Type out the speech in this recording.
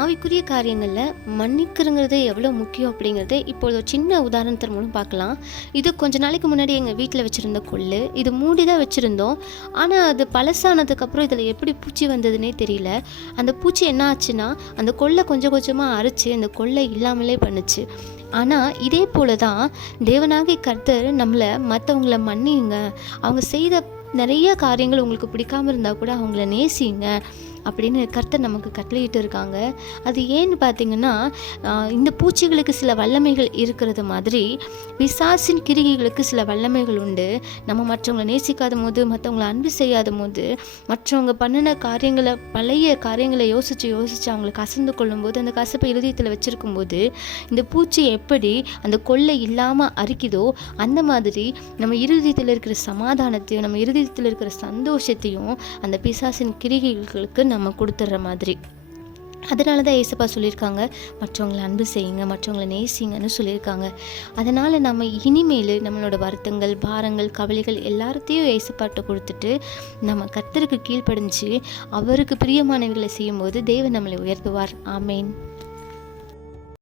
ஆவிக்குரிய காரியங்களில் மன்னிக்கிறங்கிறது எவ்வளோ முக்கியம் அப்படிங்கிறது இப்போது ஒரு சின்ன உதாரணத்தின் மூலம் பார்க்கலாம். இது கொஞ்ச நாளைக்கு முன்னாடி எங்கள் வீட்டில் வச்சுருந்த கொள்ளு. இது மூடி தான் வச்சுருந்தோம். ஆனால் அது பழசானதுக்கப்புறம் இதில் எப்படி பூச்சி வந்ததுன்னே தெரியல. அந்த பூச்சி என்ன ஆச்சுன்னா, அந்த கொள்ளை கொஞ்சம் கொஞ்சமாக அரைச்சி அந்த கொள்ளை இல்லாமலே பண்ணுச்சு. ஆனால் இதே போல தான் தேவனாகிய கர்த்தர் நம்மளை மற்றவங்கள மன்னியுங்க, அவங்க செய்த நிறைய காரியங்கள் உங்களுக்கு பிடிக்காமல் இருந்தால் கூட அவங்கள நேசிங்க அப்படின்னு கர்த்தர் நமக்கு கட்டளையிட்டு இருக்காங்க. அது ஏன்னு பார்த்தீங்கன்னா, இந்த பூச்சிகளுக்கு சில வல்லமைகள் இருக்கிறது மாதிரி பிசாசின் கிரிகைகளுக்கு சில வல்லமைகள் உண்டு. நம்ம மற்றவங்களை நேசிக்காத போது, மற்றவங்களை அன்பு செய்யாத போது, மற்றவங்க பண்ணின காரியங்களை, பழைய காரியங்களை யோசித்து அவங்களுக்கு கசந்து கொள்ளும்போது, அந்த கசப்பை இருதயத்தில் வச்சுருக்கும் போது இந்த பூச்சி எப்படி அந்த கொள்ளை இல்லாமல் அரிக்குதோ, அந்த மாதிரி நம்ம இருதயத்தில் இருக்கிற சமாதானத்தையும் நம்ம இருதயத்தில் இருக்கிற சந்தோஷத்தையும் அந்த பிசாசின் கிரிகைகளுக்கு நம்ம கொடுத்துட்ற மாதிரி. அதனால தான் ஏசப்பா சொல்லியிருக்காங்க, மற்றவங்களை அன்பு செய்யுங்க, மற்றவங்களை நேசிங்கன்னு சொல்லியிருக்காங்க. அதனால் நம்ம இனிமேல் நம்மளோட வருத்தங்கள், பாரங்கள், கவலைகள் எல்லாத்தையும் ஏசப்பாட்ட கொடுத்துட்டு நம்ம கர்த்தருக்கு கீழ்ப்படிஞ்சு அவருக்கு பிரியமானவர்களை செய்யும்போது தேவன் நம்மளை உயர்த்துவார். ஆமேன்.